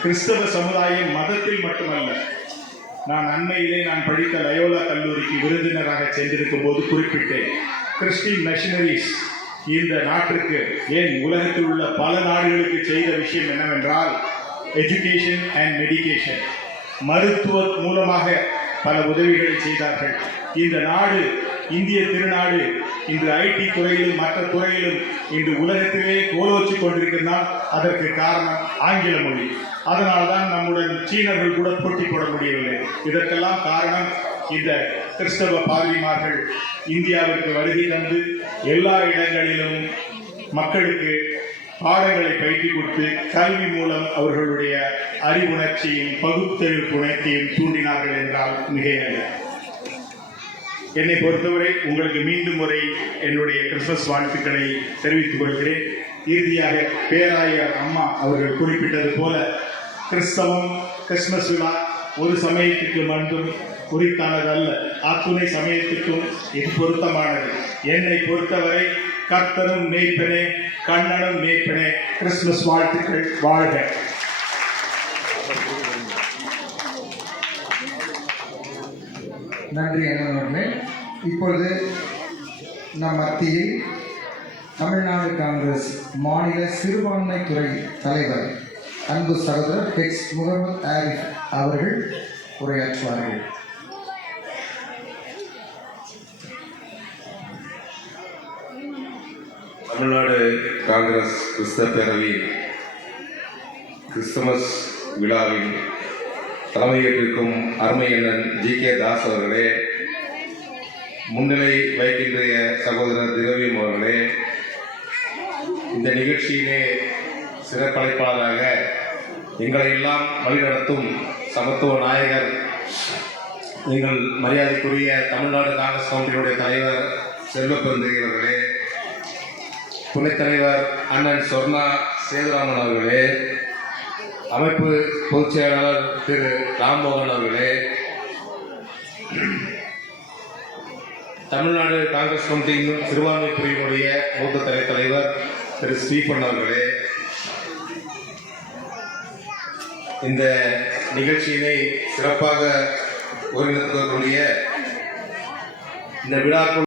கிறிஸ்தவ சமுதாயம் மதத்தில் மட்டுமல்ல. நான் அண்மையிலே படித்த லயோலா கல்லூரிக்கு விருந்தினராக சென்றிருக்கும் போது குறிப்பிட்டேன். கிறிஸ்டின் மிஷனரிஸ் இந்த நாட்டிற்கு, ஏன் உலகத்தில் உள்ள பல நாடுகளுக்கு செய்த விஷயம் என்னவென்றால் எஜுகேஷன் அண்ட் மெடிக்கேஷன், மருத்துவ மூலமாக பல உதவிகளை செய்தார்கள். இந்த நாடு, இந்திய திருநாடு, இன்று ஐடி துறையிலும் மற்ற துறையிலும் இன்று உலகத்திலே கோலோச்சி கொண்டிருக்கிறார். அதற்கு காரணம் ஆங்கில மொழி. அதனால்தான் நம்முடன் சீனர்கள் கூட போட்டி போட முடியவில்லை. இதற்கெல்லாம் காரணம் இந்த கிறிஸ்தவ பாதிரிமார்கள் இந்தியாவிற்கு வருகை தந்து எல்லா இடங்களிலும் மக்களுக்கு பாடங்களை பயிற்சி கொடுத்து கல்வி மூலம் அவர்களுடைய அறிவுணர்ச்சியும் பகுத்தறிவு குணத்தையும் தூண்டினார்கள் என்றால் மிகையல்ல. என்னை பொறுத்தவரை உங்களுக்கு மீண்டும் முறை என்னுடைய கிறிஸ்துமஸ் வாழ்த்துக்களை தெரிவித்துக் கொள்கிறேன். இறுதியாக பேராயர் அம்மா அவர்கள் குறிப்பிட்டது போல கிறிஸ்தவம் கிறிஸ்துமஸ் விழா ஒரு சமயத்துக்கு மட்டும் குறித்தானதல்ல, அத்துணை சமயத்துக்கும் இது பொருத்தமானது. என்னை பொறுத்தவரை கர்த்தரும் மேய்ப்பனே, கண்ணனும் மேய்ப்பனே. கிறிஸ்துமஸ் வாழ்த்துக்கள். வாழ்க. நன்றி அண்ணனவர்களே. இப்பொழுது நம் மத்தியில் தமிழ்நாடு காங்கிரஸ் மாநில சிறுபான்மை துறை தலைவர் அன்பு சகோதரர் ஹெச் முகமது ஆரிஃப் அவர்கள் உரையாற்றுவார்கள். தமிழ்நாடு காங்கிரஸ் கிறிஸ்தவ பேரவை கிறிஸ்துமஸ் விழாவில் தலைமையேற்றிருக்கும் அருமை அண்ணன் ஜி.கே. தாஸ் அவர்களே, முன்னிலை வைக்கின்ற சகோதரர் திரவியம் அவர்களே, இந்த நிகழ்ச்சியிலே சிறப்பழைப்பாளராக எங்களை எல்லாம் வழிநடத்தும் சமத்துவ நாயகர், எங்கள் மரியாதைக்குரிய தமிழ்நாடு காங்கிரஸ் கமிட்டியினுடைய தலைவர் செல்வப்பெருந்தகை அவர்களே, துணைத் தலைவர் அண்ணன் சொர்ணா சேதுராமன் அவர்களே, அமைப்பு பொதுச் செயலாளர் திரு ராம்மோகன் அவர்களே, தமிழ்நாடு காங்கிரஸ் கமிட்டியின் சிறுபான்மை பிரிவினுடைய மூத்த துணைத் தலைவர் திரு ஸ்டீபன் அவர்களே, இந்த நிகழ்ச்சியினை சிறப்பாக ஒருங்கிணைக்கக்கூடிய இந்த விழாக்குள்